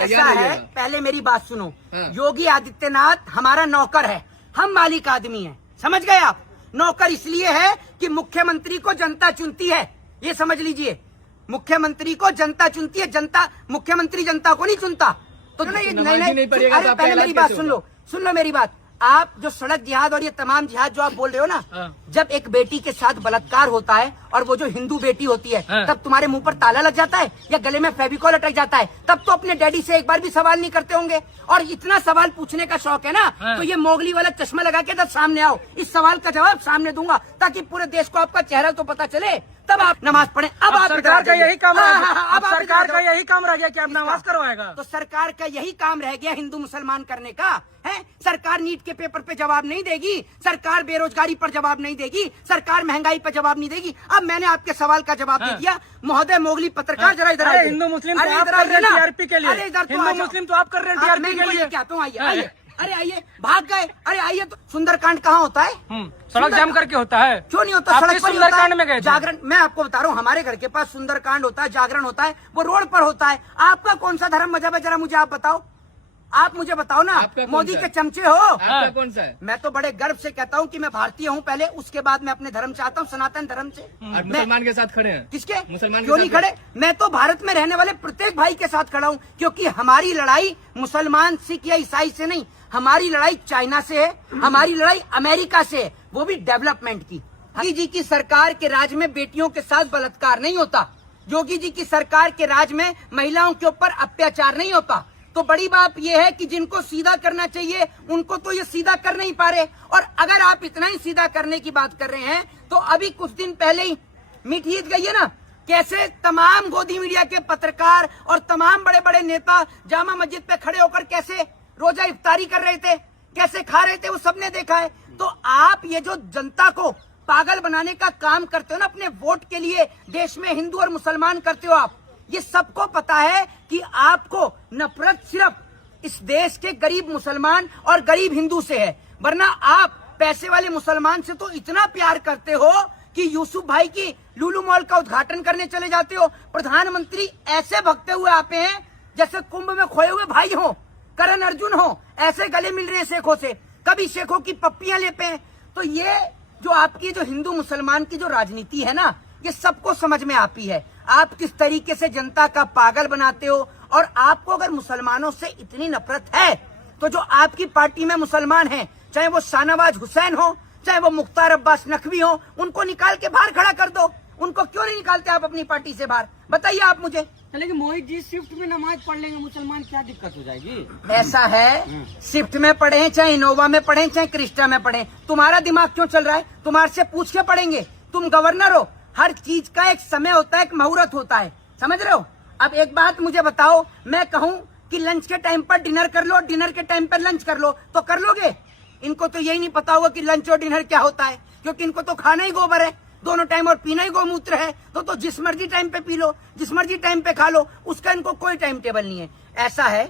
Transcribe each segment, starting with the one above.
ऐसा है, पहले मेरी बात सुनो। योगी आदित्यनाथ हमारा नौकर है, हम मालिक आदमी हैं, समझ गए आप। नौकर इसलिए है कि मुख्यमंत्री को जनता चुनती है, ये समझ लीजिए। मुख्यमंत्री को जनता चुनती है, जनता मुख्यमंत्री जनता को नहीं चुनता। तो नहीं, अरे पहले मेरी बात सुन लो मेरी बात। आप जो सड़क जिहाद और ये तमाम जिहाद जो आप बोल रहे हो ना, जब एक बेटी के साथ बलात्कार होता है और वो जो हिंदू बेटी होती है, तब तुम्हारे मुंह पर ताला लग जाता है या गले में फेविकॉल अटक जाता है, तब तो अपने डैडी से एक बार भी सवाल नहीं करते होंगे। और इतना सवाल पूछने का शौक है ना, तो ये मोगली वाला चश्मा लगा के तब सामने आओ, इस सवाल का जवाब सामने दूंगा, ताकि पूरे देश को आपका चेहरा तो पता चले, तब आप नमाज पढ़ें। अब आप सरकार का यही काम अब सरकार का यही काम रह गया कि आप नमाज करवाएगा। तो सरकार का यही काम रह गया हिंदू मुसलमान करने का है। सरकार नीट के पेपर पे जवाब नहीं देगी, सरकार बेरोजगारी पर जवाब नहीं देगी, सरकार महंगाई पर जवाब नहीं देगी। अब मैंने आपके सवाल का जवाब दे दिया। महोदय मोगली पत्रकार, जरा इधर आइए। हिंदू मुस्लिम तो आप कर रहे हैं टीआरपी के लिए, हिंदू मुस्लिम तो आप कर रहे हैं टीआरपी के लिए। क्या तुम आइए, अरे आइए, भाग गए। अरे आइए, तो सुंदरकांड कहाँ होता है? सड़क जाम करके होता है। क्यों नहीं होता? सड़क पर सुंदरकांड में गए जागरण, मैं आपको बता रहा हूँ, हमारे घर के पास सुंदरकांड होता है, जागरण होता है, वो रोड पर होता है। आपका कौन सा धर्म मजहब है, जरा मुझे आप बताओ। आप मुझे बताओ ना, मोदी के चमचे हो। आपका कौन सा है? मैं तो बड़े गर्व से कहता हूँ कि मैं भारतीय हूँ पहले, उसके बाद मैं अपने धर्म चाहता हूँ, सनातन धर्म से। मुसलमान के साथ खड़े हैं? किसके? मुसलमान क्यों नहीं खड़े? मैं तो भारत में रहने वाले प्रत्येक भाई के साथ खड़ा हूँ, क्योंकि हमारी लड़ाई मुसलमान, सिख या ईसाई से नहीं, हमारी लड़ाई चाइना से है, हमारी लड़ाई अमेरिका से है, वो भी डेवलपमेंट की। योगी जी की सरकार के राज में बेटियों के साथ बलात्कार नहीं होता, योगी जी की सरकार के राज में महिलाओं के ऊपर अत्याचार नहीं होता। तो बड़ी बात यह है कि जिनको सीधा करना चाहिए उनको तो ये सीधा कर नहीं पा रहे। और अगर आप इतना ही सीधा करने की बात कर रहे हैं, तो अभी कुछ दिन पहले ही मीठी ईद गई है ना, कैसे तमाम गोदी मीडिया के पत्रकार और तमाम बड़े बड़े नेता जामा मस्जिद पे खड़े होकर कैसे रोजा इफ्तारी कर रहे थे, कैसे खा रहे थे, वो सबने देखा है। तो आप ये जो जनता को पागल बनाने का काम करते हो ना, अपने वोट के लिए देश में हिंदू और मुसलमान करते हो आप, ये सबको पता है कि आपको नफरत सिर्फ इस देश के गरीब मुसलमान और गरीब हिंदू से है। वरना आप पैसे वाले मुसलमान से तो इतना प्यार करते हो कि यूसुफ भाई की लुलु मॉल का उद्घाटन करने चले जाते हो। प्रधानमंत्री ऐसे भगते हुए आते हैं जैसे कुंभ में खोए हुए भाई हो, करण अर्जुन हो, ऐसे गले मिल रहे हैं शेखों से, कभी शेखों की पप्पियां लेते हैं। तो ये जो आपकी जो हिंदू मुसलमान की जो राजनीति है ना, ये सबको समझ में आती है। आप किस तरीके से जनता का पागल बनाते हो। और आपको अगर मुसलमानों से इतनी नफरत है, तो जो आपकी पार्टी में मुसलमान हैं, चाहे वो शाहनवाज हुसैन हो, चाहे वो मुख्तार अब्बास नकवी हो, उनको निकाल के बाहर खड़ा कर दो। उनको क्यों नहीं निकालते आप अपनी पार्टी से बाहर, बताइए आप मुझे। लेकिन मोहित जी शिफ्ट में नमाज पढ़ लेंगे मुसलमान, क्या दिक्कत हो जाएगी? ऐसा है, शिफ्ट में पढ़े, चाहे इनोवा में पढ़े, चाहे क्रिस्टा में पढ़े, तुम्हारा दिमाग क्यों चल रहा है? तुम्हारे से पूछ के पढ़ेंगे। तुम गवर्नर हो, हर चीज का एक समय होता है, एक मुहूर्त होता है, समझ रहे हो? अब एक बात मुझे बताओ, मैं कहूं कि लंच के टाइम पर डिनर कर लो, डिनर के टाइम पर लंच कर लो, तो कर लोगे? इनको तो यही नहीं पता होगा कि लंच और डिनर क्या होता है, क्योंकि इनको तो खाना ही गोबर है दोनों टाइम और पीना ही गोमूत्र है। तो जिस मर्जी टाइम पे पी लो, जिस मर्जी टाइम पे खा लो, उसका इनको कोई टाइम टेबल नहीं है। ऐसा है,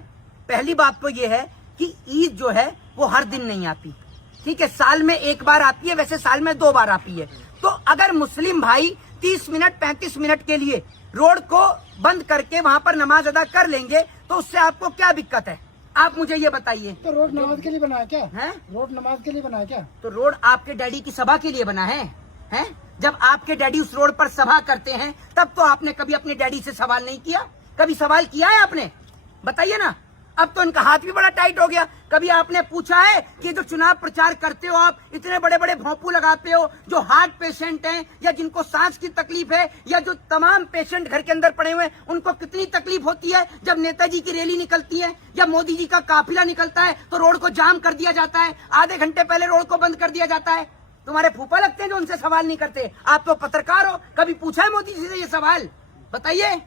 पहली बात तो ये है कि ईद जो है वो हर दिन नहीं आती, ठीक है, साल में एक बार आती है, वैसे साल में 2 बार आती है। तो अगर मुस्लिम भाई 30 मिनट 35 मिनट के लिए रोड को बंद करके वहां पर नमाज अदा कर लेंगे, तो उससे आपको क्या दिक्कत है? आप मुझे ये बताइए। तो रोड नमाज के लिए बना है क्या? है रोड नमाज के लिए बना है क्या? तो रोड आपके डैडी की सभा के लिए बना है? जब आपके डैडी उस रोड पर सभा करते हैं, तब तो आपने कभी अपने डैडी से सवाल नहीं किया? कभी सवाल किया है आपने? बताइए ना। अब तो इनका हाथ भी बड़ा टाइट हो गया। कभी आपने पूछा है कि जो चुनाव प्रचार करते हो आप, इतने बड़े बड़े भोंपू लगाते हो, जो हार्ट पेशेंट हैं या जिनको सांस की तकलीफ है, या जो तमाम पेशेंट घर के अंदर पड़े हुए हैं, उनको कितनी तकलीफ होती है जब नेताजी की रैली निकलती है या मोदी जी का काफिला निकलता है, तो रोड को जाम कर दिया जाता है, आधे घंटे पहले रोड को बंद कर दिया जाता है। तुम्हारे फूफा लगते हैं जो उनसे सवाल नहीं करते। आप तो पत्रकार हो, कभी पूछा है मोदी जी से ये सवाल? बताइए,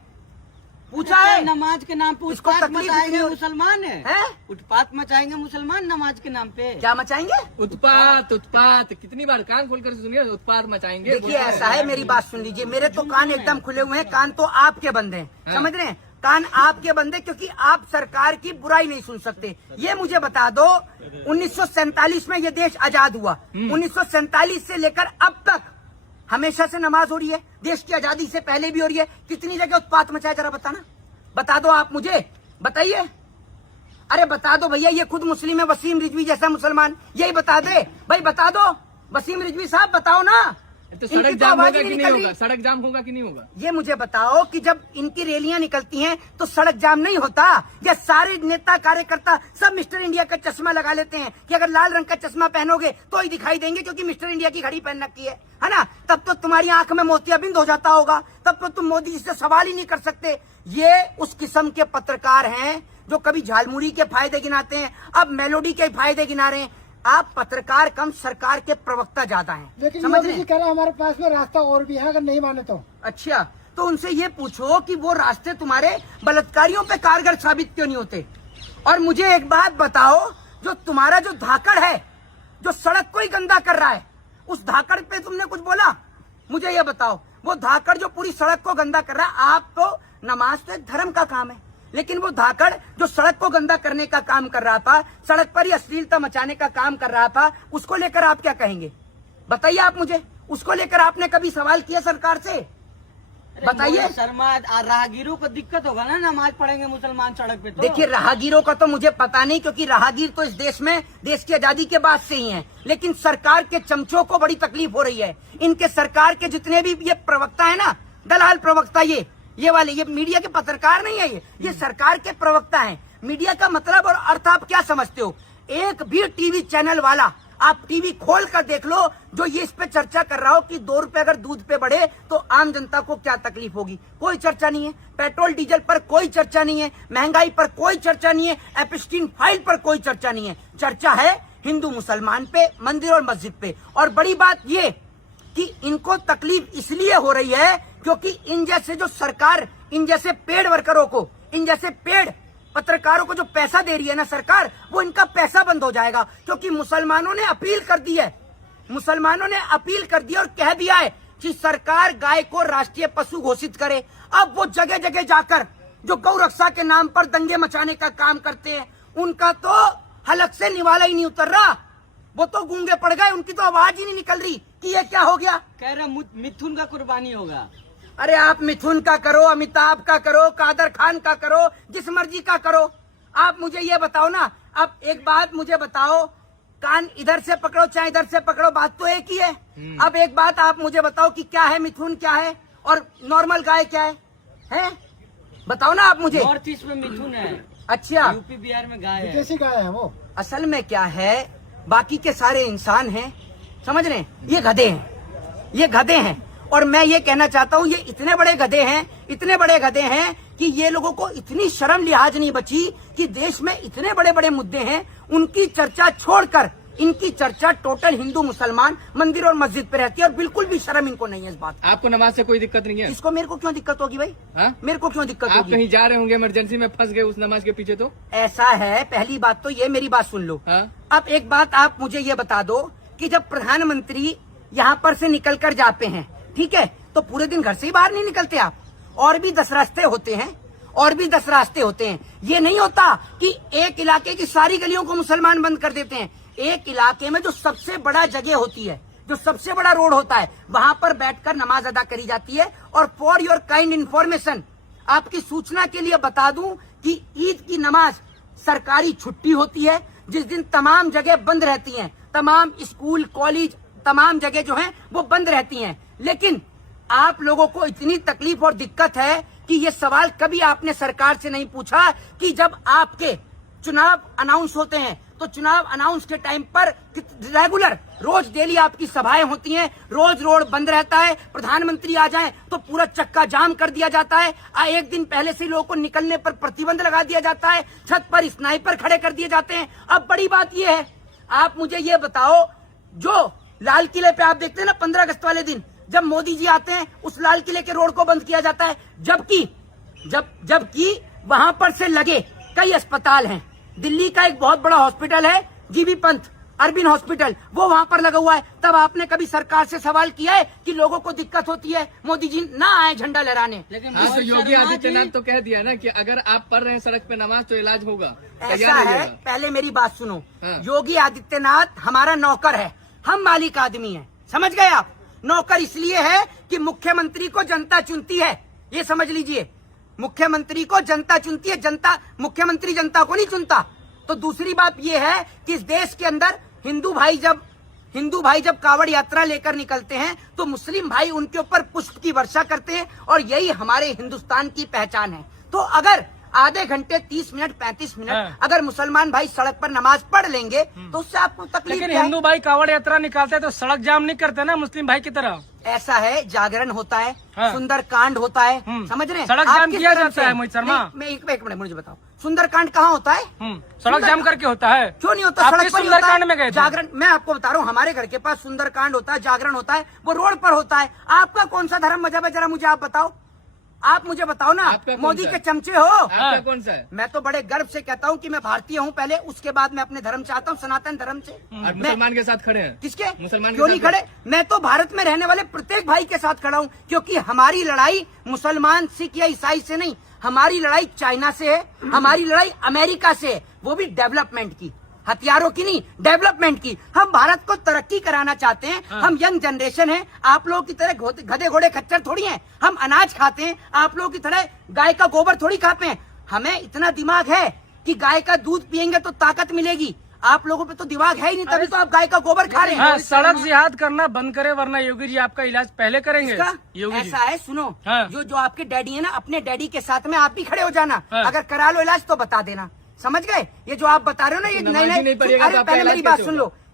पूछा है? नमाज के नाम पे उत्पात मचाएंगे मुसलमान है? उत्पात मचाएंगे मुसलमान नमाज के नाम पे। क्या मचाएंगे? उत्पात। उत्पात कितनी बार कान खोलकर सुनिए, उत्पात मचाएंगे। देखिए ऐसा है, मेरी बात सुन लीजिए, मेरे तो कान एकदम खुले हुए हैं, कान तो आपके बंद हैं, समझ रहे हैं? कान आपके बंद हैं क्योंकि आप सरकार की बुराई नहीं सुन सकते। ये मुझे बता दो, 1947 में ये देश आजाद हुआ, 1947 से लेकर अब तक हमेशा से नमाज हो रही है, देश की आजादी से पहले भी हो रही है। कितनी जगह उत्पात मचाया, जरा बताना, बता दो आप मुझे। बताइए, अरे बता दो भैया, ये खुद मुस्लिम है, वसीम रिजवी जैसा मुसलमान, यही बता दे भाई, बता दो वसीम रिजवी साहब, बताओ ना। तो सड़क जाम होगा कि नहीं होगा? सड़क जाम होगा कि नहीं होगा? ये मुझे बताओ कि जब इनकी रैलियां निकलती हैं तो सड़क जाम नहीं होता? या सारे नेता कार्यकर्ता सब मिस्टर इंडिया का चश्मा लगा लेते हैं कि अगर लाल रंग का चश्मा पहनोगे तो ही दिखाई देंगे क्योंकि मिस्टर इंडिया की घड़ी पहन रखी है ना? तब तो तुम्हारी आंख में मोतियाबिंद हो जाता होगा, तब तो तुम मोदी जी से सवाल ही नहीं कर सकते। ये उस किस्म के पत्रकार हैं जो कभी झालमुड़ी के फायदे गिनाते हैं, अब मेलोडी के फायदे गिना रहे हैं। आप पत्रकार कम, सरकार के प्रवक्ता ज्यादा हैं। लेकिन समझ मोदी रहे जी हैं? कह रहे हैं हमारे पास में रास्ता और भी है, अगर नहीं माने तो। अच्छा, तो उनसे ये पूछो कि वो रास्ते तुम्हारे बलात्कारियों पे कारगर साबित क्यों नहीं होते? और मुझे एक बात बताओ, जो तुम्हारा जो धाकड़ है, जो सड़क को ही गंदा कर रहा है, उस धाकड़ पे तुमने कुछ बोला? मुझे ये बताओ, वो धाकड़ जो पूरी सड़क को गंदा कर रहा है, आप तो नमाज तो एक धर्म का काम है, लेकिन वो धाकड़ जो सड़क को गंदा करने का काम कर रहा था, सड़क पर ही अश्लीलता मचाने का काम कर रहा था, उसको लेकर आप क्या कहेंगे? बताइए आप मुझे, उसको लेकर आपने कभी सवाल किया सरकार से? बताइए। शर्मा, राहगीरों को दिक्कत होगा ना, नमाज पढ़ेंगे मुसलमान सड़क पे तो। देखिए, राहगीरों का तो मुझे पता नहीं, क्योंकि राहगीर तो इस देश में देश की आजादी के बाद से ही हैं, लेकिन सरकार के चमचों को बड़ी तकलीफ हो रही है। इनके सरकार के जितने भी ये प्रवक्ता है ना, दलाल प्रवक्ता, ये वाले, ये मीडिया के पत्रकार नहीं है, ये सरकार के प्रवक्ता हैं। मीडिया का मतलब और अर्थ आप क्या समझते हो? एक भी टीवी चैनल वाला, आप टीवी खोल कर देख लो, जो ये इस पे चर्चा कर रहा हो कि 2 रुपए अगर दूध पे बढ़े तो आम जनता को क्या तकलीफ होगी, कोई चर्चा नहीं है। पेट्रोल डीजल पर कोई चर्चा नहीं है, महंगाई पर कोई चर्चा नहीं है, एपस्टीन फाइल पर कोई चर्चा नहीं है। चर्चा है हिंदू मुसलमान पे, मंदिर और मस्जिद पे। और बड़ी बात ये कि इनको तकलीफ इसलिए हो रही है क्योंकि इन जैसे जो सरकार, इन जैसे पेड वर्करों को, इन जैसे पेड पत्रकारों को जो पैसा दे रही है ना सरकार, वो इनका पैसा बंद हो जाएगा। क्योंकि मुसलमानों ने अपील कर दी है, मुसलमानों ने अपील कर दी और कह दिया है कि सरकार गाय को राष्ट्रीय पशु घोषित करे। अब वो जगह जगह जाकर जो गौ रक्षा के नाम पर दंगे मचाने का काम करते हैं, उनका तो हलक से निवाला ही नहीं उतर रहा, वो तो गूंगे पड़ गए, उनकी तो आवाज ही नहीं निकल रही कि ये क्या हो गया। कह रहे मिथुन का कुर्बानी होगा। अरे आप मिथुन का करो, अमिताभ का करो, कादर खान का करो, जिस मर्जी का करो। आप मुझे ये बताओ ना, अब एक बात मुझे बताओ, कान इधर से पकड़ो चाहे इधर से पकड़ो, बात तो एक ही है। अब एक बात आप मुझे बताओ कि क्या है मिथुन, क्या है और नॉर्मल गाय क्या है? बताओ ना आप मुझे। नॉर्थ ईस्ट में मिथुन है, अच्छा, यूपी बिहार में गाय है। कैसी गाय है वो? असल में क्या है, बाकी के सारे इंसान हैं, समझ रहे हैं, ये गधे हैं, ये गधे हैं। और मैं ये कहना चाहता हूँ, ये इतने बड़े गधे हैं, इतने बड़े गधे हैं कि ये लोगों को इतनी शर्म लिहाज नहीं बची कि देश में इतने बड़े बड़े मुद्दे हैं, उनकी चर्चा छोड़कर इनकी चर्चा टोटल हिंदू मुसलमान मंदिर और मस्जिद पे रहती है, और बिल्कुल भी शर्म इनको नहीं है इस बात। आपको नमाज से कोई दिक्कत नहीं है? इसको मेरे को क्यों दिक्कत होगी भाई? हा? मेरे को क्यों दिक्कत आप होगी? कहीं जा रहे होंगे, इमरजेंसी में फंस गए उस नमाज के पीछे तो? ऐसा है, पहली बात तो ये, मेरी बात सुन लो। हाँ? अब एक बात आप मुझे ये बता दो कि जब प्रधानमंत्री यहाँ पर से निकल कर जाते हैं, ठीक है, तो पूरे दिन घर से ही बाहर नहीं निकलते आप, और भी 10 रास्ते होते हैं, और भी 10 रास्ते होते हैं। ये नहीं होता कि एक इलाके की सारी गलियों को मुसलमान बंद कर देते हैं। एक इलाके में जो सबसे बड़ा जगह होती है, जो सबसे बड़ा रोड होता है, वहां पर बैठकर नमाज अदा करी जाती है। और फॉर योर काइंड इन्फॉर्मेशन, आपकी सूचना के लिए बता दूं कि ईद की नमाज सरकारी छुट्टी होती है, जिस दिन तमाम जगह बंद रहती हैं, तमाम स्कूल कॉलेज तमाम जगह जो हैं वो बंद रहती हैं। लेकिन आप लोगों को इतनी तकलीफ और दिक्कत है कि ये सवाल कभी आपने सरकार से नहीं पूछा कि जब आपके चुनाव अनाउंस होते हैं तो चुनाव अनाउंस के टाइम पर रेगुलर रोज डेली आपकी सभाएं होती हैं, रोज रोड बंद रहता है, प्रधानमंत्री आ जाएं तो पूरा चक्का जाम कर दिया जाता है, एक दिन पहले से लोगों को निकलने पर प्रतिबंध लगा दिया जाता है, छत पर स्नाइपर खड़े कर दिए जाते हैं। अब बड़ी बात यह है, आप मुझे ये बताओ, जो लाल किले पे आप देखते हैं ना 15 अगस्त वाले दिन जब मोदी जी आते हैं, उस लाल किले के रोड को बंद किया जाता है, जबकि वहां पर से लगे कई अस्पताल हैं। दिल्ली का एक बहुत बड़ा हॉस्पिटल है, जीबी पंत अरबिन हॉस्पिटल, वो वहां पर लगा हुआ है। तब आपने कभी सरकार से सवाल किया है कि लोगों को दिक्कत होती है, मोदी जी ना आए झंडा लहराने? लेकिन हाँ, तो योगी आदित्यनाथ तो कह दिया ना कि अगर आप पढ़ रहे हैं सड़क पे नमाज तो इलाज होगा। ऐसा है, पहले मेरी बात सुनो। हाँ। योगी आदित्यनाथ हमारा नौकर है, हम मालिक आदमी हैं, समझ गए आप? नौकर इसलिए है कि मुख्यमंत्री को जनता चुनती है, ये समझ लीजिए। मुख्यमंत्री को जनता चुनती है, जनता मुख्यमंत्री जनता को नहीं चुनता। तो दूसरी बात यह है कि इस देश के अंदर हिंदू भाई जब कावड़ यात्रा लेकर निकलते हैं तो मुस्लिम भाई उनके ऊपर पुष्प की वर्षा करते हैं, और यही हमारे हिंदुस्तान की पहचान है। तो अगर आधे घंटे 30 मिनट 35 मिनट अगर मुसलमान भाई सड़क पर नमाज पढ़ लेंगे तो उससे आपको तकलीफ लेकिन क्या है? हिंदू भाई कावड़ यात्रा निकालते हैं तो सड़क जाम नहीं करते ना मुस्लिम भाई की तरह। ऐसा है, जागरण होता है, हाँ। सुंदरकांड होता है, समझ रहे हैं? सड़क आप जाम किस किया तरफ जाता से? है मोहित शर्मा। नहीं, मैं एक मिनट मुझे बताओ, सुंदरकांड कहाँ होता है? सड़क जाम करके होता है। क्यों नहीं होता? आप सड़क किस पर ही होता सुंदरकांड है। में गए थे? जागरण, मैं आपको बता रहा हूँ, हमारे घर के पास सुंदरकांड होता है, जागरण होता है, वो रोड पर होता है। आपका कौन सा धर्म मजहब है, जरा मुझे आप बताओ। आप मुझे बताओ ना, आपका कौन मोदी सा के है? चमचे हो। आपका कौन सा है? मैं तो बड़े गर्व से कहता हूँ कि मैं भारतीय हूँ पहले, उसके बाद मैं अपने धर्म चाहता हूँ, सनातन धर्म से। आप मुसलमान के साथ खड़े हैं? किसके? मुसलमान के क्यों नहीं साथ खड़े? मैं तो भारत में रहने वाले प्रत्येक भाई के साथ खड़ा हूँ, क्योंकि हमारी लड़ाई मुसलमान सिख या ईसाई से नहीं, हमारी लड़ाई चाइना से है, हमारी लड़ाई अमेरिका से है, वो भी डेवलपमेंट की, हथियारों की नहीं, डेवलपमेंट की। हम भारत को तरक्की कराना चाहते हैं। हम यंग जनरेशन है, आप लोगों की तरह गधे घोड़े खच्चर थोड़ी हैं। हम अनाज खाते हैं, आप लोगों की तरह गाय का गोबर थोड़ी खाते हैं। हमें इतना दिमाग है कि गाय का दूध पियेंगे तो ताकत मिलेगी। आप लोगों पे तो दिमाग है ही नहीं, तभी तो आप गाय का गोबर खा रहे हैं। सड़क जिहाद करना बंद करे वरना योगी जी आपका इलाज पहले करेंगे। योगी जी ऐसा है, सुनो, हाँ। जो आपके डैडी है ना, अपने डैडी के साथ में आप भी खड़े हो जाना। अगर करा लो इलाज तो बता देना, समझ गए? ये जो आप बता रहे हो ना, ये नमाज ही नहीं पढ़िएगा अरे तो आपका पहले इलाज मेरी बात कैसे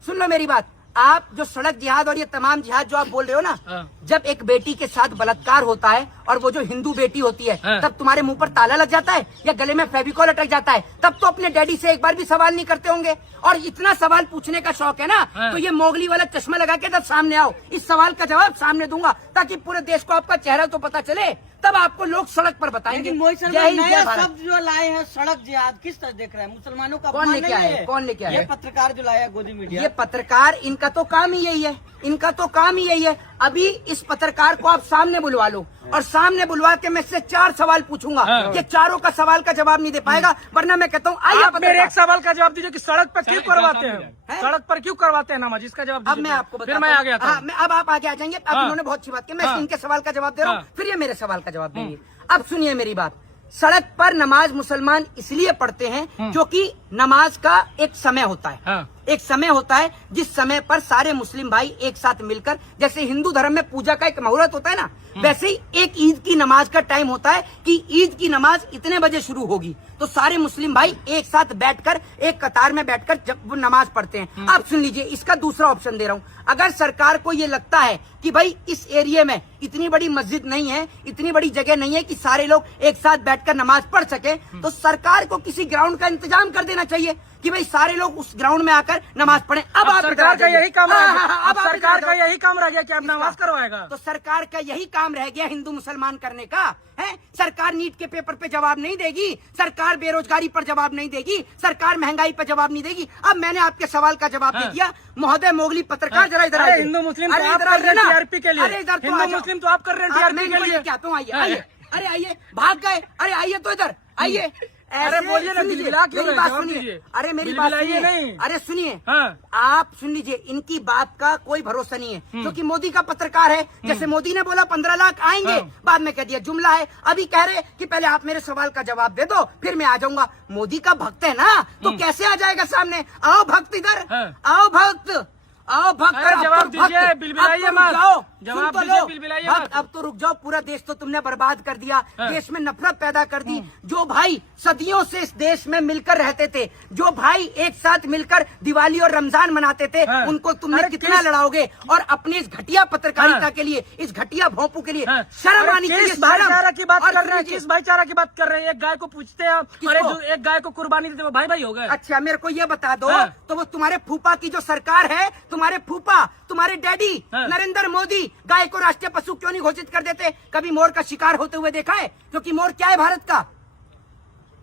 सुन लो मेरी बात। आप जो सड़क जिहाद और ये तमाम जिहाद जो आप बोल रहे हो ना, जब एक बेटी के साथ बलात्कार होता है और वो जो हिंदू बेटी होती है, तब तुम्हारे मुंह पर ताला लग जाता है या गले में फेविकॉल अटक जाता है? तब तो अपने डैडी से एक बार भी सवाल नहीं करते होंगे। और इतना सवाल पूछने का शौक है ना, तो ये मोगली वाला चश्मा लगा के तब सामने आओ, इस सवाल का जवाब सामने दूंगा, ताकि पूरे देश को आपका चेहरा तो पता चले, तब आपको लोग सड़क पर बताएंगे। लेकिन मोहित शर्मा, जय हिंद, जय नया भारत। शब्द जो लाए हैं सड़क जिहाद, किस तरह देख रहे हैं? मुसलमानों का कौन अपमान लेके नहीं आया है? है? कौन लेके आया ये है? पत्रकार जो लाया गोदी मीडिया, ये पत्रकार, इनका तो काम ही यही है, इनका तो काम ही यही है। अभी इस पत्रकार को आप सामने बुलवा लो, और सामने बुलवा के मैं इससे 4 सवाल पूछूंगा, ये चारों का सवाल का जवाब नहीं दे पाएगा, वरना मैं कहता हूँ आइए आप मेरे पत्रकार। एक सवाल का जवाब दीजिए कि सड़क पर क्यों करवाते हैं? हैं? सड़क पर क्यों करवाते हैं नमाज, इसका जवाब अब दीजिए। मैं आपको फिर बताता मैं हूं। आ गया था। हाँ, अब आप आगे आ जाएंगे। अब हाँ। इन्होंने बहुत अच्छी बात की, मैं हाँ। इनके सवाल का जवाब दे रहा हूँ, हाँ। फिर ये मेरे सवाल का जवाब देंगे। अब सुनिए मेरी बात। सड़क पर नमाज मुसलमान इसलिए पढ़ते हैं क्योंकि नमाज का एक समय होता है। हाँ। एक समय होता है जिस समय पर सारे मुस्लिम भाई एक साथ मिलकर, जैसे हिंदू धर्म में पूजा का एक मुहूर्त होता है ना, वैसे ही एक ईद की नमाज का टाइम होता है कि ईद की नमाज इतने बजे शुरू होगी, तो सारे मुस्लिम भाई एक साथ बैठकर, एक कतार में बैठकर जब वो नमाज पढ़ते हैं। आप सुन लीजिए, इसका दूसरा ऑप्शन दे रहा हूँ। अगर सरकार को ये लगता है कि भाई इस एरिया में इतनी बड़ी मस्जिद नहीं है, इतनी बड़ी जगह नहीं है कि सारे लोग एक साथ बैठकर नमाज पढ़ सके, तो सरकार को किसी ग्राउंड का इंतजाम कर देना चाहिए कि भाई सारे लोग उस ग्राउंड में आकर नमाज पढ़ें। अब आप सरकार का यही काम रह गया। अब आप सरकार इधर का आ जाओ। यही काम रह गया कि अब नमाज करवाएगा। तो सरकार का यही काम रह गया हिंदू मुसलमान करने का है। सरकार नीट के पेपर पे जवाब नहीं देगी, सरकार बेरोजगारी पर जवाब नहीं देगी, सरकार महंगाई पर जवाब नहीं देगी। अब मैंने आपके सवाल का जवाब दे दिया। महोदय मोगली पत्रकार, जरा इधर आइए। हिंदू मुस्लिम अरे तो आप इधर कर रहे हैं आइए ना। TRP के लिए। अरे इधर तो हिंदू आ जाओ। मुस्लिम तो आप कर रहे हैं मैं TRP इनको के लिए। लेके आता हूँ, आइए आइए। अरे आइए, भाग गए। अरे आइए तो इधर आइए। अरे ऐसे बोलिए ना, सुन लीजिए, बिलबिला क्यों मेरी रहे? बात जवाब सुनिए। दीजिए। अरे मेरी बात बिलबिलाइए सुनिए। नहीं। अरे सुनिए, हाँ। आप सुन लीजिए, इनकी बात का कोई भरोसा नहीं है, क्योंकि मोदी का पत्रकार है। जैसे मोदी ने बोला 15 लाख आएंगे, हाँ। बाद में कह दिया जुमला है। अभी कह रहे कि पहले आप मेरे सवाल का जवाब दे दो, फिर मैं आ जाऊंगा। मोदी का भक्त है ना, तो कैसे आ जाएगा सामने? आओ भक्त इधर, हाँ। आओ भक्त, आओ भक्त। अरे अब जवाब तो दीजिए, भक्त, बिलबिलाइए अब तो रुक मत। जाओ, जवाब सुन तो दीजिए, लो। बिलबिलाइए भक्त, मत। अब तो रुक जाओ। पूरा देश तो तुमने बर्बाद कर दिया, हाँ। देश में नफरत पैदा कर दी। जो भाई सदियों से इस देश में मिलकर रहते थे, जो भाई एक साथ मिलकर दिवाली और रमजान मनाते थे, हाँ। उनको तुमने अरे कितना लड़ाओगे? और अपनी इस घटिया पत्रकारिता हाँ। के लिए, इस घटिया भोंपू के लिए हाँ। शर्म अरे आनी चाहिए। किस भाईचारा की बात और कर रहे हैं? सुनिए, किस भाईचारा की बात कर रहे हैं? एक गाय को पूछते हैं आप, किसको? अरे जो एक गाय को कुर्बानी देते वो भाई भाई हो गए। अच्छा मेरे को ये बता दो, हाँ। तो वो तुम्हारे फूफा की जो सरकार है, तुम्हारे फूफा, तुम्हारे डैडी हाँ। नरेंद्र मोदी गाय को राष्ट्रीय पशु क्यों नहीं घोषित कर देते? कभी मोर का शिकार होते हुए देखा है? क्योंकि मोर क्या है भारत का?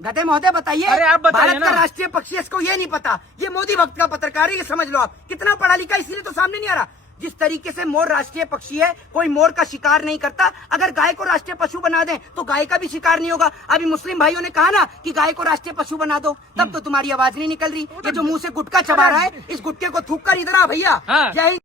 गधे महोदय बताइए। अरे आप बताइए भारत का ना। राष्ट्रीय पक्षी है, इसको ये नहीं पता। ये मोदी भक्त का पत्रकार है, ये समझ लो। आप कितना पढ़ा लिखा, इसीलिए तो सामने नहीं आ रहा। जिस तरीके से मोर राष्ट्रीय पक्षी है, कोई मोर का शिकार नहीं करता। अगर गाय को राष्ट्रीय पशु बना दें तो गाय का भी शिकार नहीं होगा। अभी मुस्लिम भाइयों ने कहा ना कि गाय को राष्ट्रीय पशु बना दो, तब तो तुम्हारी आवाज नहीं निकल रही। ये जो मुंह से गुटखा चबा रहा है, इस गुटके को थूक कर इधर आ भैया। हाँ। जय हिंद।